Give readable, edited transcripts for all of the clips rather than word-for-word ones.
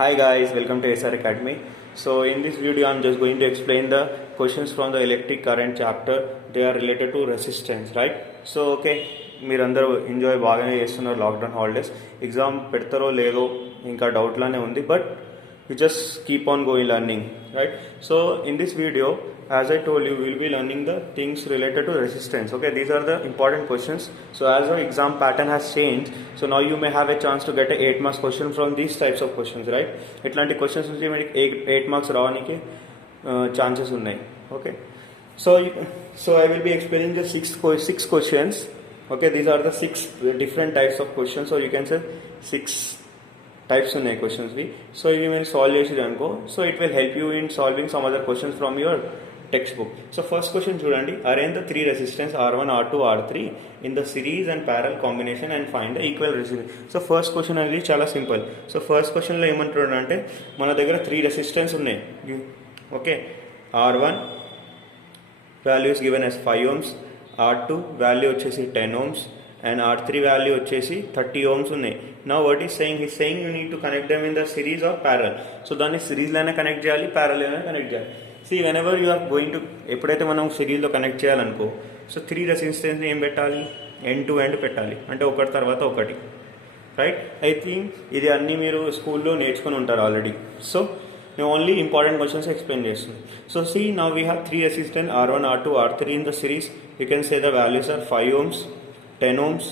Hi guys, welcome to SR Academy. So in this video I'm just going to explain the questions from the electric current chapter. They are related to resistance, right? So okay, మీరందరూ ఎంజాయ్ బాగానే చేస్తున్నారు lockdown holidays. Exam పెడతారో లేదో ఇంకా డౌట్లానే ఉంది, but you just keep on going learning, right? So in this video, as I told you, we will be learning the things related to resistance. Okay, these are the important questions. So as our exam pattern has changed, so now you may have a chance to get a 8 marks question from these types of questions, right? ఇట్లాంటి క్వశ్చన్స్ నుంచి మనకి 8 మార్క్స్ రావడానికి ఛాన్సెస్ ఉన్నాయి. Okay, so I will be explaining the six questions. Okay, these are the 6 different types of questions, so you can say 6 types ఉన్నాయి questions వి. So ఇవి మీరు solve చేసిరు అనుకో, so it will help you in solving some other questions from your textbook. So first question చూడండి, arrange the 3 resistance R1, R2, R3 in the series and parallel combination and find the equal resistance. So first question అనేది చాలా simple. So first క్వశ్చన్లో ఏమంటున్నాడు అంటే మన దగ్గర 3 రెసిస్టెన్స్ ఉన్నాయి. Okay, R1 value is given as 5 ohms, R2 value వచ్చేసి 10 ohms and R3 value వచ్చేసి 30 ohms ఉన్నాయి. Now what is saying? He's saying you need to connect them in the series or parallel. So దాన్ని సిరీస్లోనే కనెక్ట్ చేయాలి, ప్యారలల్లోనే కనెక్ట్ చేయాలి. See, whenever you are going to, ఎప్పుడైతే మనం సిరీస్లో కనెక్ట్ చేయాలనుకో, సో 3 రెసిస్టెన్స్ని ఏం పెట్టాలి, ఎండ్ టు ఎండ్ పెట్టాలి, అంటే ఒకటి తర్వాత ఒకటి, రైట్? ఐ థింక్ ఇది అన్నీ మీరు స్కూల్లో నేర్చుకుని ఉంటారు ఆల్రెడీ. సో నేను ఓన్లీ ఇంపార్టెంట్ క్వశ్చన్స్ ఎక్స్ప్లెయిన్ చేస్తున్నాను. So see, now we have 3 resistance R1, R2, R3 in the series. You can say the values are 5 ohms, 10 ohms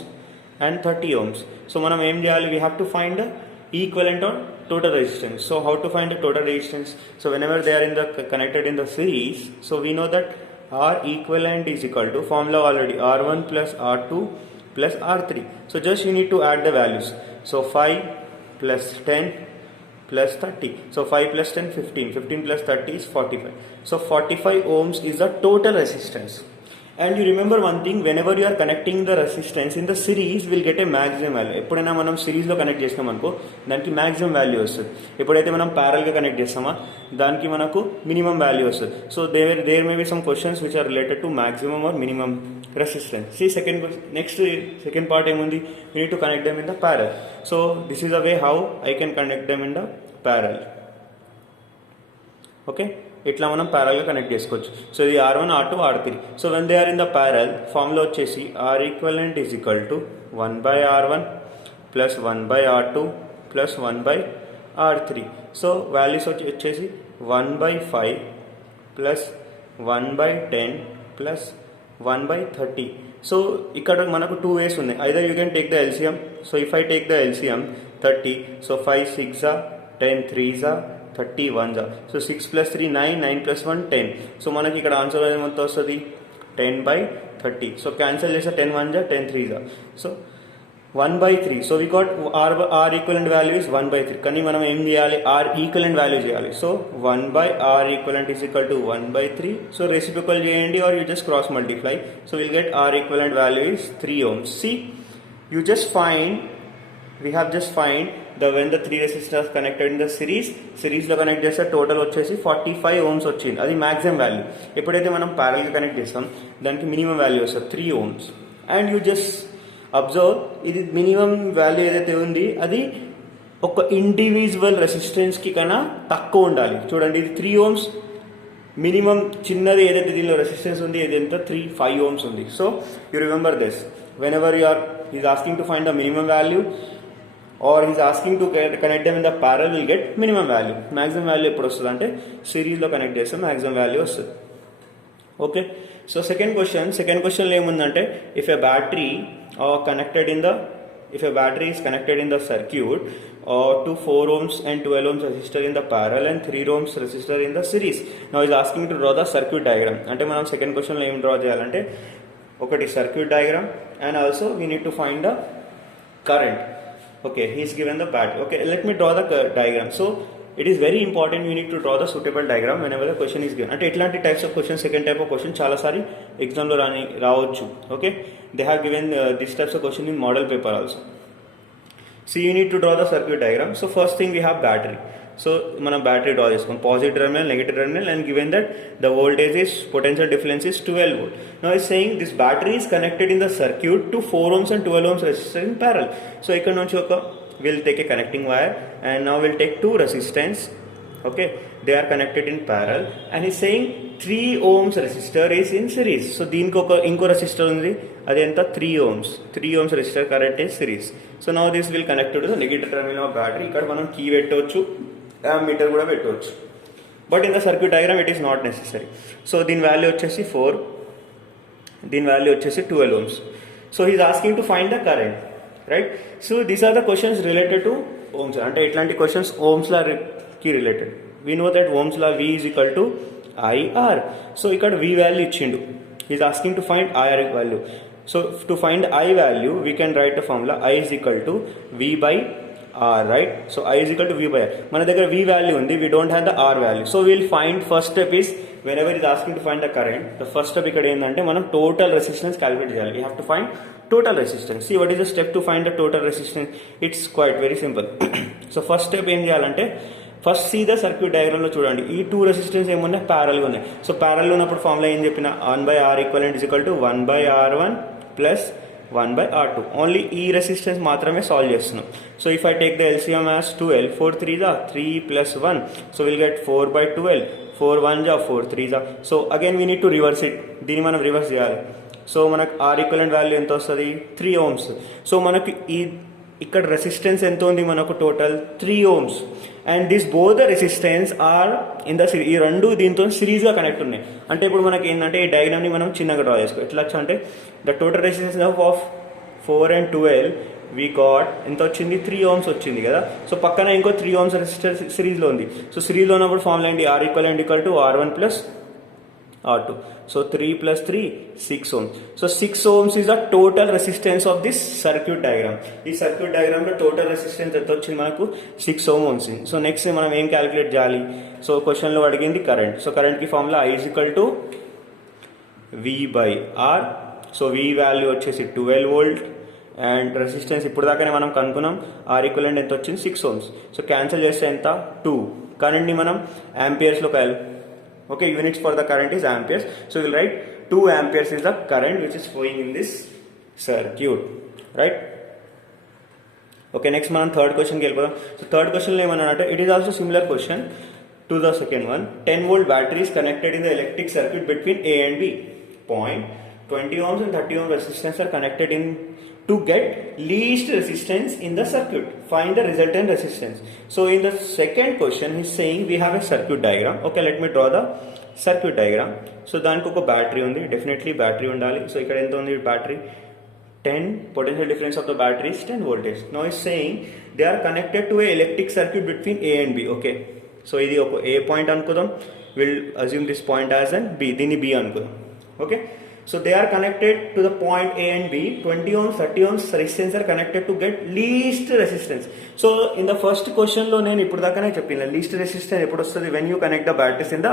and 30 ohms. So manam em cheyali, we have to find the equivalent or total resistance. So how to find the total resistance? So whenever they are in the connected in the series, so we know that R equivalent is equal to, formula already, R1 plus R2 plus R3. So just you need to add the values. So 5 plus 10 plus 30. So 5 plus 10, 15. 15 plus 30 is 45. So 45 ohms is the total resistance. And you remember one thing, whenever you are connecting the resistance in the series, will get a maximum value. ఎప్పుడైనా మనం సిరీస్లో కనెక్ట్ చేసినాం అనుకో, దానికి maximum value వస్తుంది. ఎప్పుడైతే మనం ప్యారల్గా కనెక్ట్ చేస్తామో దానికి మనకు మినిమం వాల్యూ వస్తుంది. So there may be some questions which are related to maximum or minimum resistance. See second part ఏముంది, you need to connect them in the parallel. So this is the way how I can connect them in the parallel. Okay, ఇట్లా మనం ప్యారల్గా కనెక్ట్ చేసుకోవచ్చు. సో ఇది R1, R2, R3. So when they are in the parallel, formula వచ్చేసి R equivalent is equal to 1/R1 plus 1/R2 plus 1/R3. So values వచ్చేసి 1/5 ప్లస్ 1/10 ప్లస్ 1/30. సో ఇక్కడ మనకు 2 ways ఉన్నాయి. Either you can take the LCM. So if I take the LCM 30, సో 5 6 10 3 31. సో 6 plus 3 9, 9 plus 1 10. సో మనకి ఇక్కడ ఆన్సర్ ఏమంత వస్తుంది, 10/30. So cancel చేస్తే 10 1 10 3. So 1/3. So we got R equivalent value is 1/3. కానీ మనం ఏం చేయాలి, R ఈక్వలెంట్ వాల్యూ చేయాలి. So 1/R equivalent is equal to 1/3. So reciprocal చేయండి or you just cross multiply. So will get R equivalent value is 3 ohms. See, you just find, we have just find the when the 3 resistors connected in the సిరీస్లో కనెక్ట్ చేస్తే టోటల్ వచ్చేసి 45 ohms వచ్చింది. అది maximum value. ఎప్పుడైతే మనం ప్యారల్గా కనెక్ట్ చేస్తాం దానికి మినిమం వాల్యూ వస్తుంది 3 ohms. And you just observe, ఇది మినిమం వాల్యూ ఏదైతే ఉంది అది ఒక ఇండివిజువల్ రెసిస్టెన్స్కి కన్నా తక్కువ ఉండాలి. చూడండి, ఇది 3 ohms. మినిమం చిన్నది ఏదైతే దీనిలో రెసిస్టెన్స్ ఉంది ఇది ఎంత, 5 ohms ఉంది. So you remember this, whenever you are, he is asking to find the minimum value or he is asking to connect them in the parallel, will get minimum value. Maximum value ఎప్పుడు వస్తుంది అంటే సిరీస్లో కనెక్ట్ చేస్తే maximum value వస్తుంది. Okay, so second క్వశ్చన్లో ఏముందంటే, if a battery is connected in the circuit to 4 ohms and 12 ohms resistor in the parallel and 3 ohms resistor in the series. Now he is asking to draw the circuit diagram. అంటే మనం సెకండ్ క్వశ్చన్లో ఏం draw చేయాలంటే, ఒకటి circuit diagram and also we need to find the current. Okay, he is given the battery. Okay, let me draw the diagram. So it is very important, you need to draw the suitable diagram whenever the question is given. అంటే ఇట్లాంటి types of question, second type of question చాలాసారి ఎగ్జామ్లో రావచ్చు. Okay, they have given this types of question in model paper also. So you need to draw the circuit diagram. So first thing we have battery. So మనం battery draw చేసుకోం, positive terminal, negative terminal, and given that the voltage is, potential difference is 12 volt. Now is saying this battery is connected in the circuit to 4 ohms and 12 ohms resistor in parallel. So ఇక్కడ నుంచి ఒక we'll take a connecting wire, and now we'll take two resistance. Okay, they are connected in parallel, and he's saying 3 ohms resistor is in series. So దీనికి ఒక ఇంకో రెసిస్టర్ ఉంది, అది ఎంత 3 ohms resistor current in series. So now this will connected to the negative terminal of battery. ఇక్కడ మనం key పెట్టవచ్చు, meter కూడా పెట్టవచ్చు, but in the circuit diagram it is not necessary. So దీని వాల్యూ వచ్చేసి 4, దీని వాల్యూ వచ్చేసి 12 ohms. So he's asking to find the current, right? So these are the questions related to ohms. అంటే ఇట్లాంటి questions ohms law కి related. We know that Ohm's law V is equal to IR. So ఇక్కడ V value ఇచ్చిండు, he is asking to find IR value. So to find I value we can write the formula I is equal to V by R, right? So I is equal to V by R. మన దగ్గర V value ఉంది, we don't have the R value. So we'll find, first step is whenever it is asking to find the current, the first step ఇక్కడ ఏంటంటే మనం total resistance calculate చేయాలి. You have to find total resistance. See what is the step to find the total resistance? It's quite very simple. So first step ఏం చేయాలంటే, first see the circuit డయాగ్రామ్లో చూడండి, ఈ 2 రెసిస్టెన్స్ ఏమున్నాయి, ప్యారల్గా ఉన్నాయి. సో ప్యారల్ ఉన్నప్పుడు ఫార్ములా ఏం చెప్పిన, 1/R equivalent is equal to 1/R1 plus 1/R2. Only ఈ రెసిస్టెన్స్ మాత్రమే సాల్వ్ చేస్తున్నాం. So if I take the LCM as 12, 4 3 3 ప్లస్ 1, so will get 4/12, 4 1 4 3. So again we need to reverse it, దీన్ని మనం రివర్స్ చేయాలి. సో మనకు ఆర్ ఈక్వలెంట్ వాల్యూ ఎంత వస్తుంది, 3 ohms. సో మనకి ఇక్కడ రెసిస్టెన్స్ ఎంత ఉంది మనకు, total 3 ohms. And this both the resistance are in the series. ఈ రెండు దీంతో సిరీస్గా కనెక్ట్ ఉన్నాయి. అంటే ఇప్పుడు మనకి ఏంటంటే ఈ డయాగ్రామ్ని మనం చిన్నగా డ్రా చేసుకో. ఎట్లా అంటే ద టోటల్ రెసిస్టెన్స్ ఆఫ్ 4 and 12 వీ గాట్ ఎంత వచ్చింది, 3 ohms వచ్చింది కదా. సో పక్కన ఇంకో 3 ohms రెసిస్టర్ సిరీస్లో ఉంది. సో సిరీస్లో ఉన్నప్పుడు ఫార్ములా ఏంటి, R equal to R1 plus R2. So 3 plus 3, 6 ohms. So 6 ohms is the total resistance of this circuit diagram. ఈ circuit diagram లో total resistance ఎంత వచ్చింది మనకు, 6 ohms. సో నెక్స్ట్ మనం ఏం క్యాలిక్యులేట్ చేయాలి, సో క్వశ్చన్లో అడిగింది కరెంట్. సో కరెంట్కి formula I is equal to V by R. So V value వచ్చేసి 12 volt, అండ్ రెసిస్టెన్స్ ఇప్పుడు దాకానే మనం కనుక్కున్నాం, ఆర్ ఈక్వలెంట్ ఎంత వచ్చింది, 6 ohms. సో క్యాన్సిల్ చేస్తే ఎంత, 2. కరెంట్ని మనం యాంపియర్స్లో okay, units for the current is amperes. So we'll write 2 amperes is the current which is flowing in this circuit, right? Okay, next మనం third question కి వెళ్ళిపోదాం. So third question లో ఏమన్నానంటే, it is also similar question to the second one. 10 volt battery is connected in the electric circuit between A and B. Point 20 ohms and 30 ohm resistance are connected in to get least resistance in the circuit. Find the resultant resistance. So in the second question he's saying we have a circuit diagram. Okay, let me draw the circuit diagram. So దానికి ఒక బ్యాటరీ ఉంది, definitely battery ఉండాలి. సో ఇక్కడ ఎంత ఉంది బ్యాటరీ, 10, potential difference of the battery is 10 voltage. Now he's saying they are connected to a electric circuit between A and B. Okay, so ఇది ఒక A point అనుకుందాం, we'll assume this point as an B, దీన్ని B అనుకుందాం. Okay, so they are connected to the point A and B. 20 ohms, 30 ohms resistance are connected to get least resistance. So in the first question లో నేను ఇప్పుడు దాకానే చెప్పిన least resistance ఎప్పుడు వస్తుంది, when you connect the batteries in the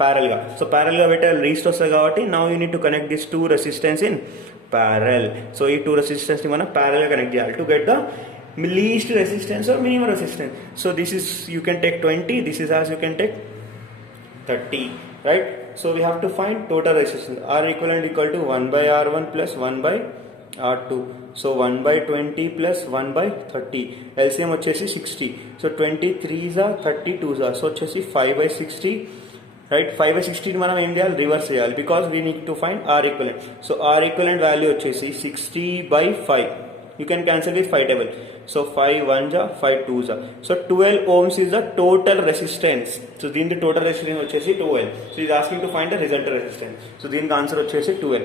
parallel గా. So parallel గా పెట్టే least వస్తుంది కాబట్టి now you need to connect these 2 resistance in parallel. So ఈ 2 resistance ని మనం parallel గా connect చేయాలి to get the least resistance or minimum resistance. So this is, you can take 20, this is as you can take 30, right? So we have to find total resistance. R equal to 1/R1 plus 1/R2. So 1/20 plus 1/30. LCM వచ్చేసి 60. So 23s are 32s are. So వచ్చేసి 5/60. Right? 5/60 మనం ఏం చేయాలి, రివర్స్ చేయాలి, because we need to find R equivalent. So R equivalent value వచ్చేసి 60/5. You can cancel with 5 table. So 5 1s are 5 2s are. So 12 ohms is the total resistance. So దీని total resistance వచ్చేసి 12. So he is asking to find the resultant resistance. So దీనికి ఆన్సర్ వచ్చేసి 12.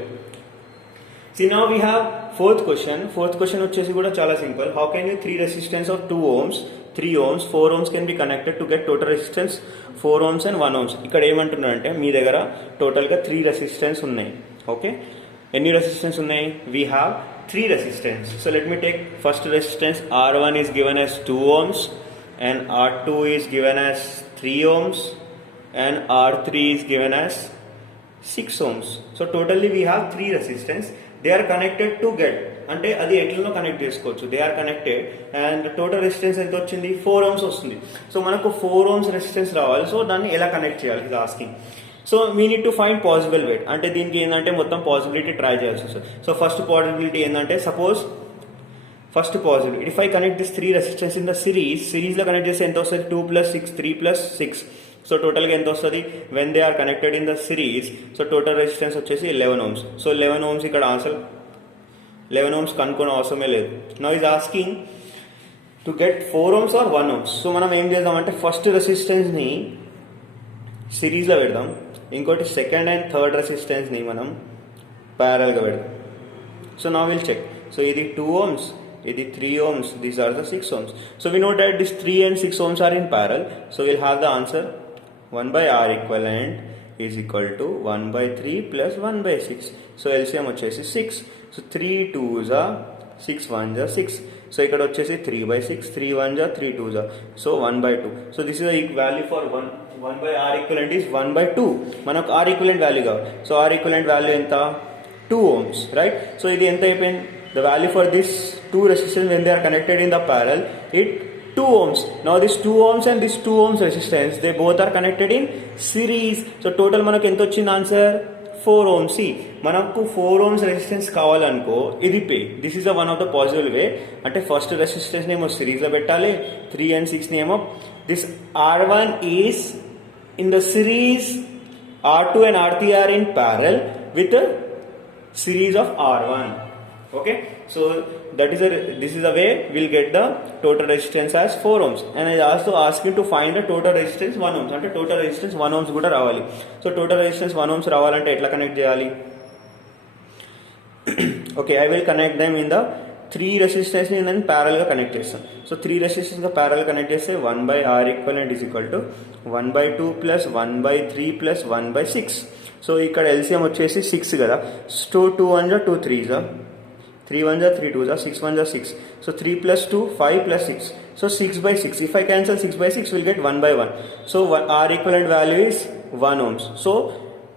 See now we have fourth question. Fourth question వచ్చేసి కూడా చాలా simple. How can you 3 resistance of 2 ohms, 3 ohms, 4 ohms can be connected to get total resistance 4 ohms and 1 ohms. ఇక్కడ ఏమంటున్నారంటే మీ దగ్గర టోటల్ గా 3 రెసిస్టెన్స్ ఉన్నాయి. ఓకే, ఎన్ని రెసిస్టెన్స్ ఉన్నాయి, we have 3 resistance. So let me take first resistance. R1 is given as 2 ohms and R2 is given as 3 ohms and R3 is given as 6 ohms. So totally we have 3 resistance. They are connected to get, అంటే అది ఎట్లనో connect చేసుకోవచ్చు. They are connected and total resistance ఎంత వచ్చింది, 4 ohms వస్తుంది. సో మనకు 4 ohms resistance రావాలి. సో దాన్ని ఎలా కనెక్ట్ చేయాలి ఇది asking. So we need to find possible weight, అంటే దీనికి ఏంటంటే మొత్తం పాసిబిలిటీ ట్రై చేయాల్సి వస్తుంది. సో ఫస్ట్ పాసిబిలిటీ ఏంటంటే, first possibility, if I connect this 3 resistance in the series lo connect cheste enta ostadi 2 plus 6 3 plus 6, so total ga enta ostadi when they are connected in the series, so total resistance vachesi 11 ohms. So 11 ohms ikkada answer 11 ohms kanukkona avasarame ledhu. Now is asking to get 4 ohms or 1 ohms. So మనం ఏం చేద్దామంటే ఫస్ట్ రెసిస్టెన్స్ని సిరీస్లో పెడదాం, ఇంకోటి second and third రెసిస్టెన్స్ని మనం ప్యారల్గా పెడదాం. సో నా విల్ చెక్. సో ఇది 2 ohms, ఇది 3 ohms, these are the 6 ohms. So we know that this 3 and 6 ohms are in parallel. So we'll have the answer 1 by R equivalent is equal to 1 by 3 plus 1 by 6. So LCM వచ్చేసి 6. So 3 2s are 6 1s are 6. So ఇక్కడ వచ్చేసి 3 by 6, 3 1s are 3 2s are, so 1 by 2. So this is the value for 1 by R equivalent is 1 by 2. మనకు R equivalent value కావాలి. So R equivalent value ఎంత 2 ohms, right? So ఇది ఎంత అయిపోయింది, the value for this 2 resistance when they are connected in the parallel, it 2 ohms. Now this 2 ohms and this 2 ohms resistance, they both are connected in series. So total మనకు ఎంత వచ్చింది ఆన్సర్ 4 ohms. See, మనకు 4 ohms resistance కావాలనుకో ఇది pay. This is the one of the possible way. అంటే first resistance ఏమో సిరీస్లో పెట్టాలి, 3 and 6 ఏమో this R1 is in the series, R2 and R3 are in parallel with series of R1. Okay, so this is the way we'll get the total resistance as 4 ohms. And I also ask you to find the total resistance 1 ohms. అంటే total resistance 1 ohms కూడా రావాలి. So total resistance 1 ohms రావాలంటే ఎట్లా కనెక్ట్ చేయాలి? Okay, I will connect them in the 3 resistance ని నేను parallel గా కనెక్ట్ చేస్తాను. So 3 resistance గా parallel కనెక్ట్ చేస్తే 1 by R equivalent is equal to 1 by 2 plus 1 by 3 plus 1 by 6. So ఇక్కడ LCM వచ్చేసి 6 కదా. So 2 1s are 2 3s are 3 1s are 3 2s are 6 1s are 6. So 3 plus 2 5 plus 6. So 6 by 6. If I cancel 6 by 6, we'll get 1 by 1. So R equivalent value is 1 ohms. So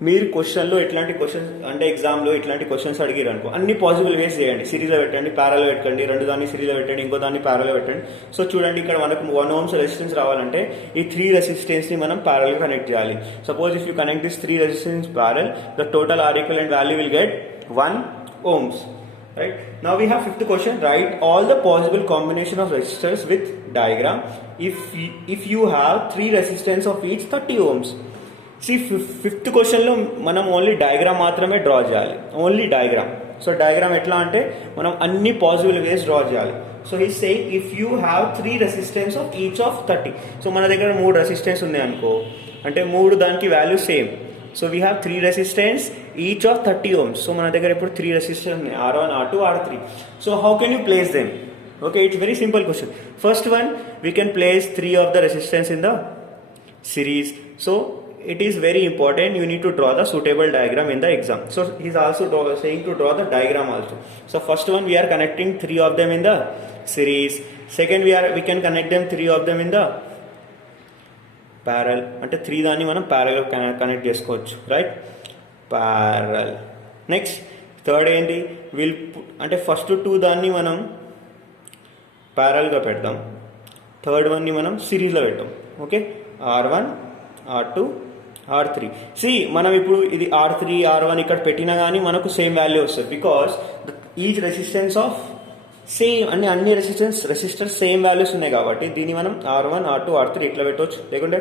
మీరు క్వశ్చన్లో ఎట్లాంటి క్వశ్చన్స్ అంటే ఎగ్జామ్లో ఇట్లాంటి క్వశ్చన్స్ అడిగారు అనుకో, అన్ని పాసిబుల్ వేస్ చేయండి. సిరీస్లో పెట్టండి, ప్యారల్ పెట్టండి, రెండు దాన్ని సిరీస్లో పెట్టండి, ఇంకో దాన్ని ప్యారల్ పెట్టండి. సో చూడండి ఇక్కడ మనకు 1 ohms రెసిస్టెన్స్ రావాలంటే ఈ 3 రెసిస్టెన్స్ని మనం ప్యారల్గా కనెక్ట్ చేయాలి. Suppose if you connect this 3 resistance parallel, the total R equivalent value will get 1 ohms. Right, now we have fifth question. Write all the possible combination of resistors with diagram if you have 3 resistance of each 30 ohms. See, fifth question లో మనం only diagram మాత్రమే డ్రా చేయాలి, only diagram. So diagram ఎట్లా అంటే మనం అన్ని పాసిబుల్ వేస్ డ్రా చేయాలి. So he saying if you have 3 resistance of each of 30. సో మన దగ్గర 3 రెసిస్టెన్స్ ఉన్నాయి అనుకో, అంటే 3 దానికి value same. So we have 3 resistance each of 30 ohms. So మన దగ్గర ఇప్పుడు 3 రెసిస్టెన్స్ ఉన్నాయి, R1 R2 R3. So how can you place them? Okay, it's very simple question. First one, we can place 3 of the resistance in the series. So it is very important, you need to draw the suitable diagram in the exam. So he's also saying to draw the diagram also. So first one, we are connecting 3 of them in the series. Second, we can connect them 3 of them in the parallel. అంటే 3 దాన్ని మనం parallel connect చేసుకోవచ్చు, right? parallel. Next third ఏంటి, అంటే ఫస్ట్ 2 దాన్ని మనం ప్యారల్గా పెడతాం, థర్డ్ వన్ని మనం సిరీస్లో పెట్టాం. Okay, R1 R2 R3. C మనం ఇప్పుడు ఇది R3 R1 ఇక్కడ పెట్టినా కానీ మనకు సేమ్ వాల్యూ వస్తుంది, because each resistance of same అన్ని రెసిస్టర్స్ సేమ్ వాల్యూస్ ఉన్నాయి కాబట్టి దీన్ని మనం R1 R2 R3 ఇట్లా పెట్టవచ్చు, లేకుంటే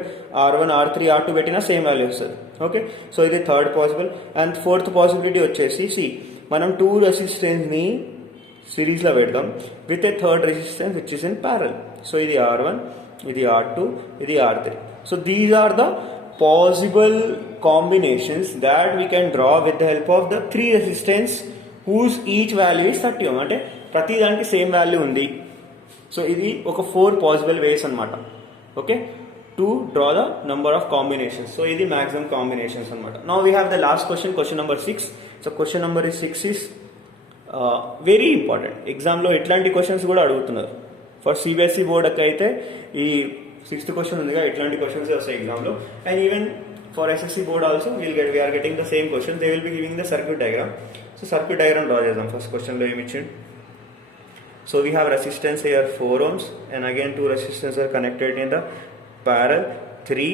R1 R3 R2 పెట్టినా సేమ్ వాల్యూ వస్తుంది. ఓకే, సో ఇది third possible. And fourth possibility వచ్చేసి సి మనం 2 రెసిస్టెన్స్ని సిరీస్లో పెడదాం with a third resistance which is in parallel. So ఇది R1, ఇది R2, ఇది R3. So these are the possible combinations that we can draw with the help of the 3 resistance whose each value is 30 ohm. అంటే ప్రతి దానికి same value ఉంది. సో ఇది ఒక 4 పాసిబుల్ వేస్ అనమాట. Okay, to draw the number of combinations. So ఇది maximum combinations అనమాట. Now we have the last question number 6. So question number 6 is very important. ఎగ్జామ్లో ఇట్లాంటి క్వశ్చన్స్ కూడా అడుగుతున్నారు. ఫర్ సిబిఎస్ఈ బోర్డ్కి అయితే ఈ 6th క్వశ్చన్ ఉందిగా, ఇట్లాంటి క్వశ్చన్స్ వస్తాయి ఎగ్జామ్లో. And even for SSC board also we're getting the same question. They will be giving the circuit diagram. So circuit diagram draw చేద్దాం. ఫస్ట్ క్వశ్చన్లో ఏమి ఇచ్చింది? So we have resistance here 4 ohms and again 2 resistance are connected in the parallel 3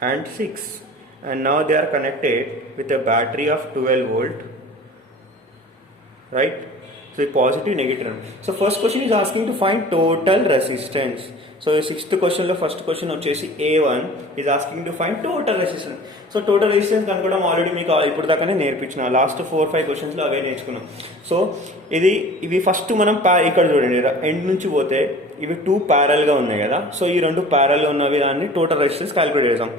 and 6, and now they are connected with a battery of 12 volt, right? So positive, negative term. So first question is asking to find total resistance. So sixth question lo first question వచ్చేసి A1 is asking to find total resistance. So total resistance కనుక్కోవడం ఆల్రెడీ మీకు ఇప్పుడు దాకానే నేర్పించిన లాస్ట్ 4-5 క్వశ్చన్స్ లో అవే నేర్చుకున్నాం. సో ఇవి ఫస్ట్ మనం ఇక్కడ చూడండి ఎండ్ నుంచి పోతే ఇవి 2 ప్యారల్ గా ఉన్నాయి కదా. సో ఈ రెండు ప్యారల్ లో ఉన్నవి దాన్ని టోటల్ రెసిస్టెన్స్ క్యాలిక్యులేట్ చేద్దాం.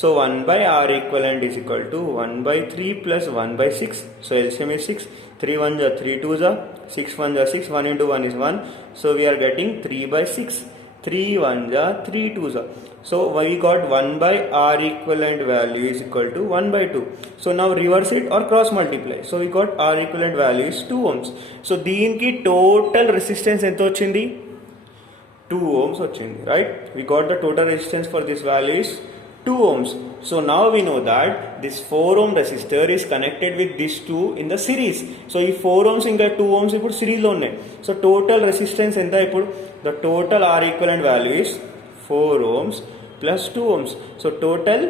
So 1 by R equivalent is equal to 1 by 3 plus 1 by 6. So LCM is 6. 3 1s are 3 2s are 6 1s are 6. 1 into 1 is 1. So we are getting 3 by 6. 3 1s are 3 2s are. So we got 1 by R equivalent value is equal to 1 by 2. So now reverse it or cross multiply. So we got R equivalent value is 2 ohms. So దీనికి total resistance ఎంత వచ్చింది? 2 ohms వచ్చింది, right? We got the total resistance for this value is 2 ohms. So now we know that this 4 ohm resistor is connected with these two in the series. So if 4 ohms ఇంకా 2 ohms ఇప్పుడు series లో ఉన్నాయి. So total resistance ఎంత ఇప్పుడు? The total R equivalent value is 4 ohms plus 2 ohms. So total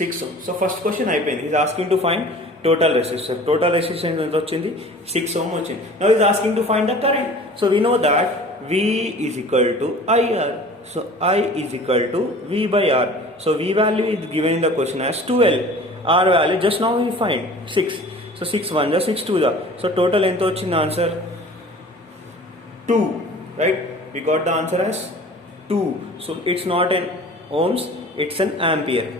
6 ohms. So first question అయిపోయింది. He's asking to find total resistance. Total resistance ఎంత వచ్చింది? 6 ohm వచ్చింది. Now he's asking to find the current. So we know that V is equal to IR. So I is equal to V by R. So V value is given in the question as 2L. R value just now we find 6. So 6 1 is 6 2 the. So total ento vachindi answer 2, right? We got the answer as 2. So it's not an ohms, it's an ampere.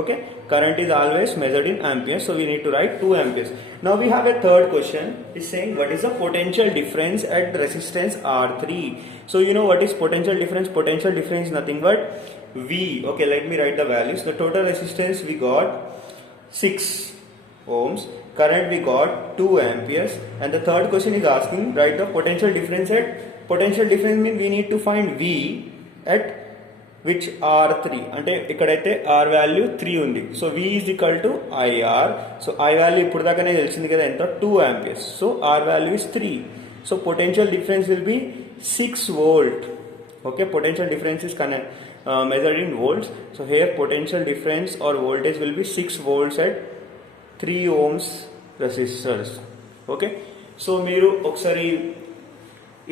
Okay, current is always measured in amperes, so we need to write 2 amperes. Now we have a third question. It's saying what is the potential difference at resistance R3. So you know what is potential difference? Potential difference is nothing but V. Okay, let me write the values. The total resistance we got 6 ohms, current we got 2 amperes, and the third question is asking write the potential difference at. Potential difference means we need to find V at which R3 అంటే ఇక్కడైతే R value 3 ఉంది. So V is equal to IR. So I value ఇప్పుడు దాకానే తెలిసింది కదా ఎంత 2 amperes. So R value is 3. So potential difference will be 6 volt. Okay, potential difference is measured in volts. So here potential difference or voltage will be 6 volts at 3 ohms resistors. Okay, so మీరు ఒకసారి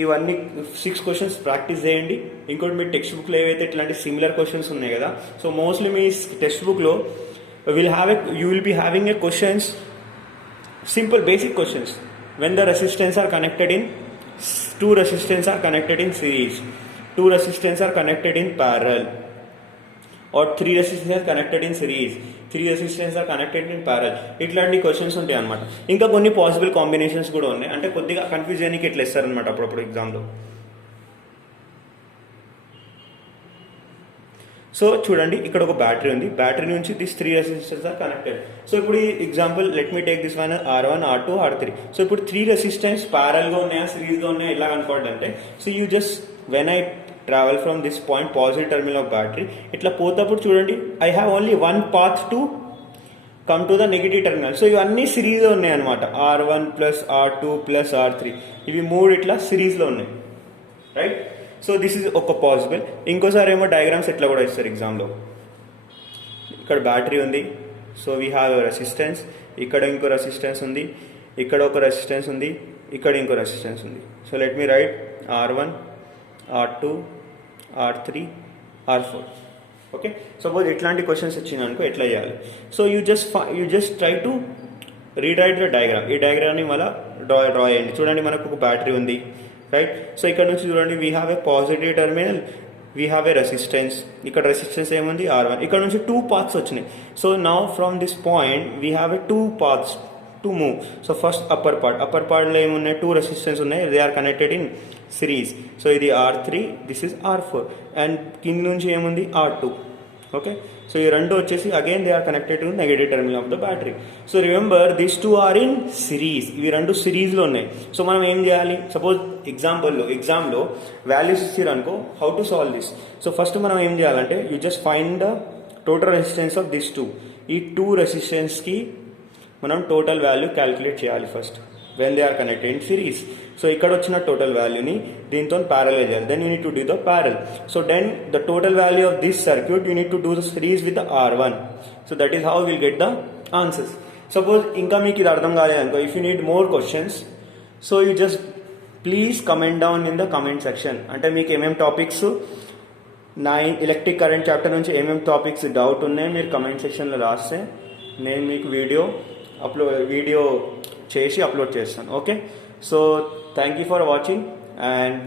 ఇవన్నీ 6 questions practice చేయండి. ఇంకోటి మీ text బుక్లో ఏవైతే ఇట్లాంటి similar questions ఉన్నాయి కదా, సో మోస్ట్లీ మీ టెక్స్ట్ బుక్లో you will be having a questions, simple basic questions. When the resistance are connected in 2 resistors are connected in series, 2 resistors are connected in parallel, or 3 resistors are connected in series, 3 resistors are connected in parallel. ఇట్లాంటి క్వశ్చన్స్ ఉంటాయి అనమాట. ఇంకా కొన్ని possible combinations కూడా ఉన్నాయి. అంటే కొద్దిగా కన్ఫ్యూజ్ చేయడానికి ఇట్లా ఇస్తారనమాట అప్పుడప్పుడు ఎగ్జామ్లో. సో చూడండి, ఇక్కడ ఒక బ్యాటరీ ఉంది. బ్యాటరీ నుంచి this 3 resistors are connected. So ఇప్పుడు ఈ example let me take this one R1 R2 R3. So ఇప్పుడు 3 రెసిస్టెన్స్ ప్యారల్గా ఉన్నాయా సిరీస్గా ఉన్నాయా ఇలా అనుకోండి. అంటే so you just when I travel from this point positive terminal of battery ఇట్లా పోతప్పుడు చూడండి, I have only one path to come to the negative terminal. So ఇవన్నీ సిరీస్లో ఉన్నాయి అనమాట. R1 plus R2 plus R3 ఇవి 3 ఇట్లా సిరీస్లో ఉన్నాయి, రైట్? సో దిస్ ఈజ్ ఒక పాసిబుల్. ఇంకోసారి ఏమో డయాగ్రామ్స్ ఎట్లా కూడా ఇస్తారు ఎగ్జామ్లో. ఇక్కడ బ్యాటరీ ఉంది, సో వీ హ్యావ్ రెసిస్టెన్స్, ఇక్కడ ఇంకో రెసిస్టెన్స్ ఉంది, ఇక్కడ ఒక రెసిస్టెన్స్ ఉంది, ఇక్కడ ఇంకో రెసిస్టెన్స్ ఉంది. So let me right R1 R2 R3 R4. Okay, suppose ఇట్లాంటి క్వశ్చన్స్ వచ్చిందనుకో ఎట్లా చేయాలి? So you just try to rewrite the diagram. ఈ డయాగ్రామ్ని మళ్ళీ డ్రా చేయండి. చూడండి, మనకు ఒక బ్యాటరీ ఉంది, రైట్? సో ఇక్కడ నుంచి చూడండి, we have a positive terminal, we have a resistance. ఇక్కడ రెసిస్టెన్స్ ఏముంది R1. ఇక్కడ నుంచి 2 paths వచ్చినాయి. So now from this point we have a 2 paths to move. So first upper పార్ట్లో ఏమున్నాయి? 2 రెసిస్టెన్స్ ఉన్నాయి, they are connected in series. So ఇది R3, this is R4, and కింద నుంచి ఏముంది R2. ఓకే, సో ఈ రెండు వచ్చేసి again they are connected to negative terminal of the battery. So remember these 2 are in series. ఇవి రెండు సిరీస్లో ఉన్నాయి. సో మనం ఏం చేయాలి? సపోజ్ ఎగ్జామ్లో వాల్యూస్ ఇచ్చారు అనుకో, how to solve this? So first మనం ఏం చేయాలంటే you just find the total resistance of this 2. ఈ 2 రెసిస్టెన్స్కి మనం టోటల్ వాల్యూ క్యాలిక్యులేట్ చేయాలి first when they are connected in series. So ఇక్కడ వచ్చిన టోటల్ వాల్యూని దీంతో ప్యారల్ చేయాలి. Then you need to do the parallel. So then the total value of this circuit you need to do the series with the R1. So that is how will get the answers. Suppose ఇంకా మీకు ఇది అర్థం కాలేదనుకో, if you need more questions so you just please comment down in the comment section. అంటే మీకు ఏమేమి టాపిక్స్ నా electric current chapter నుంచి ఏమేమి టాపిక్స్ డౌట్ ఉన్నాయి మీరు కమెంట్ సెక్షన్లో రాస్తే నేను మీకు వీడియో చేసి అప్లోడ్ చేస్తాను. Okay, so thank you for watching and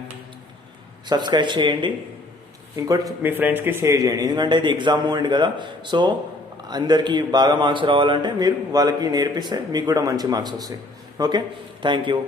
subscribe చేయండి. ఇంకోటి మీ ఫ్రెండ్స్కి షేర్ చేయండి, ఎందుకంటే ఇది ఎగ్జామ్ మూమెంట్ కదా. సో అందరికీ బాగా మార్క్స్ రావాలంటే మీరు వాళ్ళకి నేర్పిస్తే మీకు కూడా మంచి మార్క్స్ వస్తాయి. Okay, thank you.